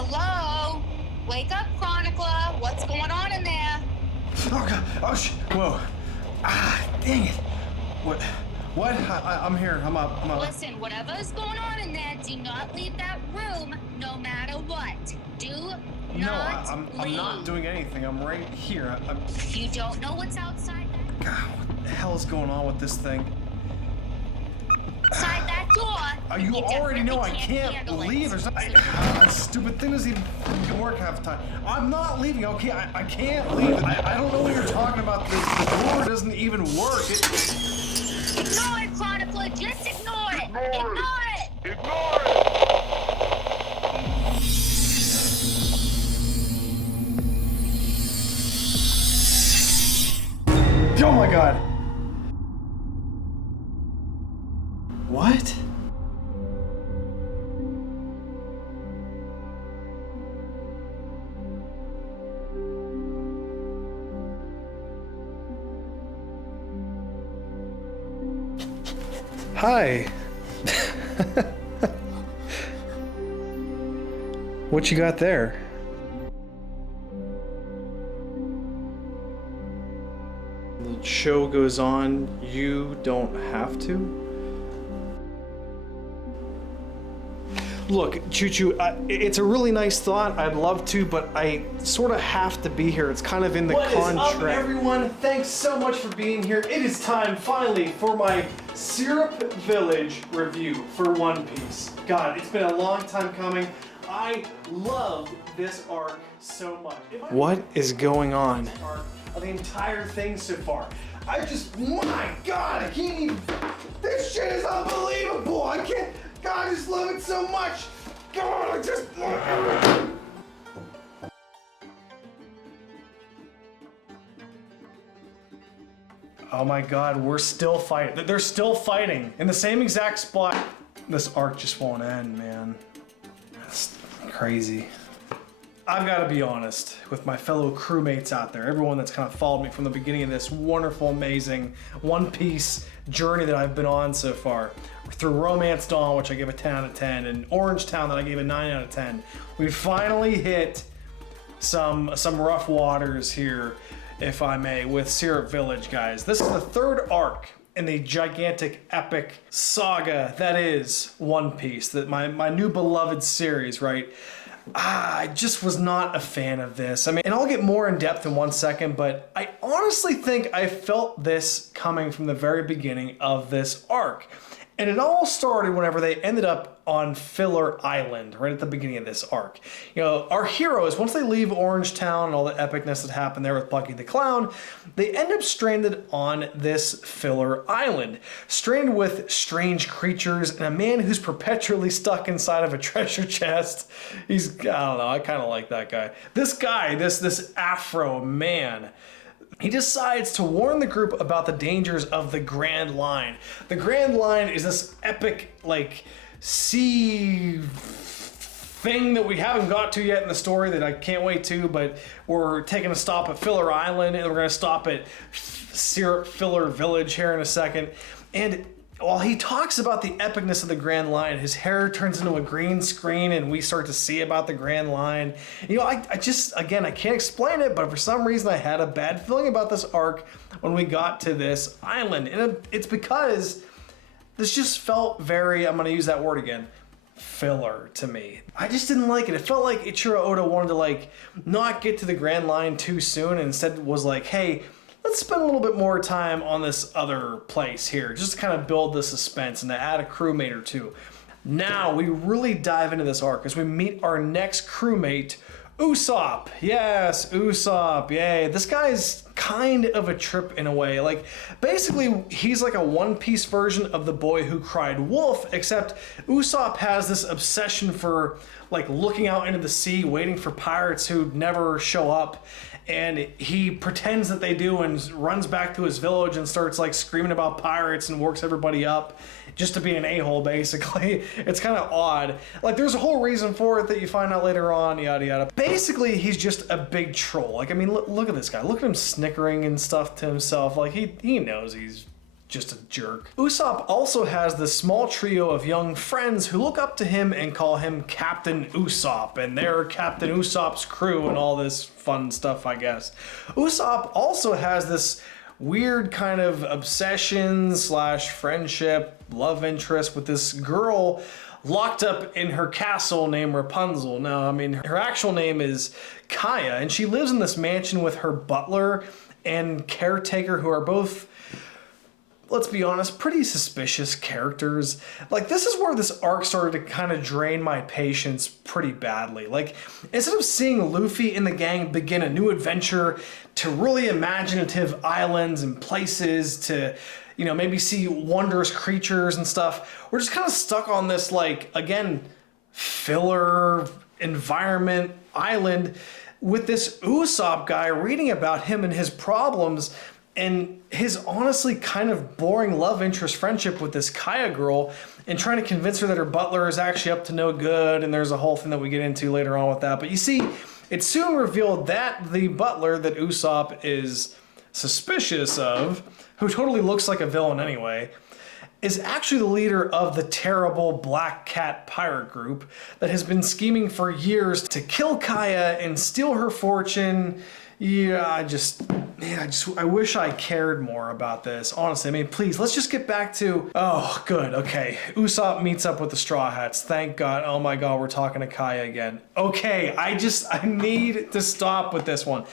Hello? Wake up, Chronicler. What's going on in there? Oh, God. Oh, whoa. Dang it. What? I'm here. I'm up. Listen, whatever's going on in there, do not leave that room no matter what. Do not leave. I'm not doing anything. I'm right here. You don't know what's outside that? God, what the hell is going on with this thing? Outside that door. You already know I can't leave. There's this stupid thing doesn't even freaking work half the time. I'm not leaving, okay? I can't leave. I don't know what you're talking about. The door doesn't even work. Ignore it, Chronicler. Just ignore it. Ignore it. Ignore it! Oh my God. What? Hi. What you got there? The show goes on, you don't have to? Look, Choo-Choo, it's a really nice thought. I'd love to, but I sort of have to be here. It's kind of in the contract. What is up, everyone? Thanks so much for being here. It is time, finally, for my Syrup Village review for One Piece. God, it's been a long time coming. I loved this arc so much. What is going on? Of the entire thing so far. My God, I can't even. This shit is unbelievable. I can't. God, I just love it so much. God, I just. Oh my God, we're still fighting. They're still fighting in the same exact spot. This arc just won't end, man. That's crazy. I've got to be honest with my fellow crewmates out there, everyone that's kind of followed me from the beginning of this wonderful, amazing One Piece journey that I've been on so far. Through Romance Dawn, which I gave a 10 out of 10, and Orange Town that I gave a 9 out of 10. We finally hit some rough waters here, if I may, with Syrup Village, guys. This is the third arc in the gigantic epic saga that is One Piece, that my new beloved series, right? I just was not a fan of this. I mean, and I'll get more in depth in 1 second, but I honestly think I felt this coming from the very beginning of this arc. And it all started whenever they ended up on Filler Island, right at the beginning of this arc. You know, our heroes, once they leave Orange Town and all the epicness that happened there with Bucky the Clown, they end up stranded on this Filler Island. Stranded with strange creatures and a man who's perpetually stuck inside of a treasure chest. I don't know, I kind of like that guy. This guy, this Afro man, he decides to warn the group about the dangers of the Grand Line. The Grand Line is this epic, like, sea thing that we haven't got to yet in the story that I can't wait to, but we're taking a stop at Filler Island, and we're going to stop at Syrup Filler Village here in a second. And while he talks about the epicness of the Grand Line, his hair turns into a green screen and we start to see about the Grand Line. You know, I can't explain it, but for some reason I had a bad feeling about this arc when we got to this island. And it's because this just felt very, I'm going to use that word again, filler to me. I just didn't like it. It felt like Ichiro Oda wanted to like not get to the Grand Line too soon and instead was like, hey, let's spend a little bit more time on this other place here, just to kind of build the suspense and to add a crewmate or two. Now we really dive into this arc as we meet our next crewmate, Usopp. Yes, Usopp, yay. This guy's kind of a trip in a way. Like, basically, he's like a One Piece version of the boy who cried wolf, except Usopp has this obsession for like looking out into the sea, waiting for pirates who never show up. And he pretends that they do and runs back to his village and starts like screaming about pirates and works everybody up just to be an a-hole, basically. It's kind of odd. Like, there's a whole reason for it that you find out later on, yada yada. Basically, he's just a big troll. Like, I mean, look at this guy. Look at him snickering and stuff to himself. Like, he knows he's just a jerk. Usopp also has this small trio of young friends who look up to him and call him Captain Usopp, and they're Captain Usopp's crew and all this fun stuff, I guess. Usopp also has this weird kind of obsession slash friendship, love interest with this girl locked up in her castle named Rapunzel. Now, I mean, her actual name is Kaya, and she lives in this mansion with her butler and caretaker, who are both, let's be honest, pretty suspicious characters. Like, this is where this arc started to kind of drain my patience pretty badly. Like, instead of seeing Luffy and the gang begin a new adventure to really imaginative islands and places to, you know, maybe see wondrous creatures and stuff, we're just kind of stuck on this, like, again, filler environment island with this Usopp guy reading about him and his problems and his honestly kind of boring love interest friendship with this Kaya girl, and trying to convince her that her butler is actually up to no good, and there's a whole thing that we get into later on with that. But you see, it's soon revealed that the butler that Usopp is suspicious of, who totally looks like a villain anyway, is actually the leader of the terrible Black Cat pirate group that has been scheming for years to kill Kaya and steal her fortune. Yeah, I wish I cared more about this. Honestly, I mean, please, let's just get back to, oh, good, okay. Usopp meets up with the Straw Hats. Thank God. Oh my God, we're talking to Kaya again. Okay, I need to stop with this one.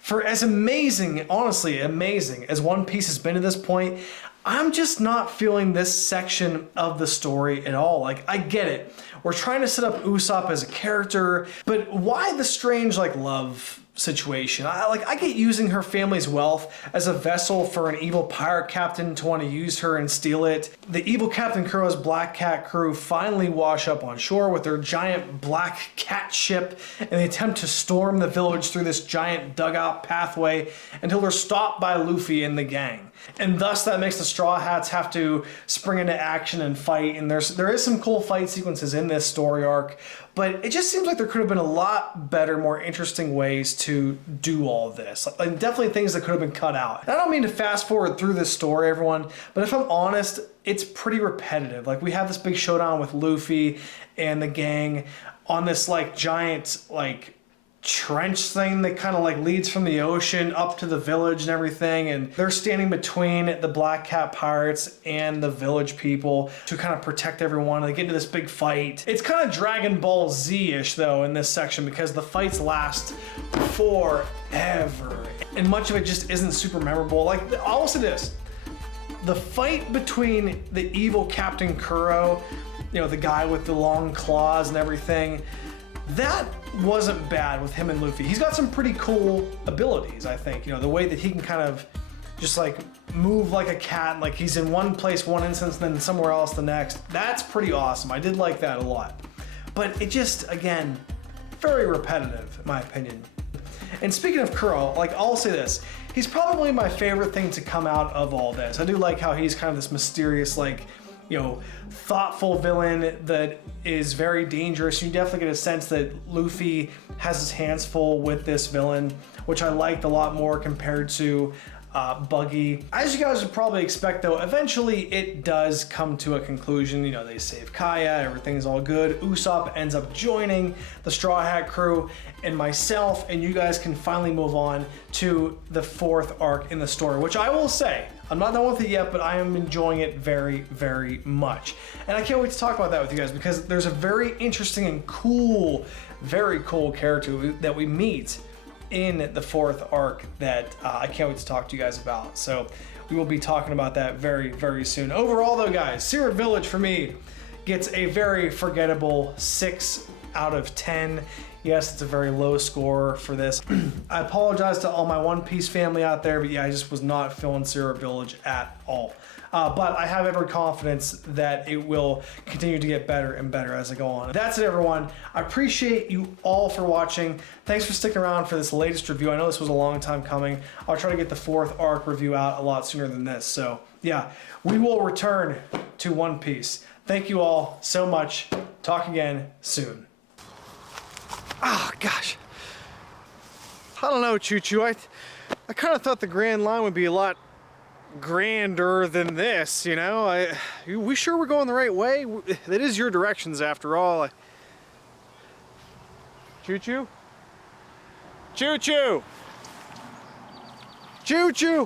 For as amazing, honestly, amazing as One Piece has been to this point, I'm just not feeling this section of the story at all. Like, I get it. We're trying to set up Usopp as a character, but why the strange, like, love situation? I get using her family's wealth as a vessel for an evil pirate captain to want to use her and steal it. The evil Captain Kuro's Black Cat crew finally wash up on shore with their giant black cat ship, and they attempt to storm the village through this giant dugout pathway until they're stopped by Luffy and the gang. And thus that makes the Straw Hats have to spring into action and fight, and there is some cool fight sequences in this story arc, but it just seems like there could have been a lot better, more interesting ways to do all this. Like, definitely things that could have been cut out. And I don't mean to fast forward through this story, everyone, but if I'm honest, it's pretty repetitive. Like, we have this big showdown with Luffy and the gang on this, like, giant, like, trench thing that kind of like leads from the ocean up to the village and everything, and they're standing between the Black Cat pirates and the village people to kind of protect everyone, and they get into this big fight. It's kind of Dragon Ball Z-ish though in this section, because the fights last forever and much of it just isn't super memorable. Like, I'll say this, the fight between the evil Captain Kuro, you know, the guy with the long claws and everything, that wasn't bad with him and Luffy. He's got some pretty cool abilities, I think. You know, the way that he can kind of just like move like a cat, like he's in one place one instance and then somewhere else the next. That's pretty awesome. I did like that a lot. But it just, again, very repetitive in my opinion. And speaking of Kuro, like, I'll say this, he's probably my favorite thing to come out of all this. I do like how he's kind of this mysterious, like, you know, thoughtful villain that is very dangerous. You definitely get a sense that Luffy has his hands full with this villain, which I liked a lot more compared to Buggy. As you guys would probably expect though, eventually it does come to a conclusion. You know, they save Kaya, everything's all good. Usopp ends up joining the Straw Hat crew, and myself and you guys can finally move on to the fourth arc in the story, which I will say, I'm not done with it yet, but I am enjoying it very, very much. And I can't wait to talk about that with you guys, because there's a very interesting and cool, very cool character that we meet in the fourth arc that I can't wait to talk to you guys about. So we will be talking about that very, very soon. Overall though, guys, Syrup Village for me gets a very forgettable 6 out of 10. Yes, it's a very low score for this. I apologize to all my One Piece family out there, but yeah, I just was not feeling Syrup Village at all. But I have every confidence that it will continue to get better and better as I go on. That's it, everyone. I appreciate you all for watching. Thanks for sticking around for this latest review. I know this was a long time coming. I'll try to get the fourth arc review out a lot sooner than this. So yeah, we will return to One Piece. Thank you all so much. Talk again soon. Ah, gosh. I don't know, Choo Choo. I kind of thought the Grand Line would be a lot grander than this, you know? We sure we're going the right way? It is your directions after all. Choo-choo? Choo-choo! Choo-choo!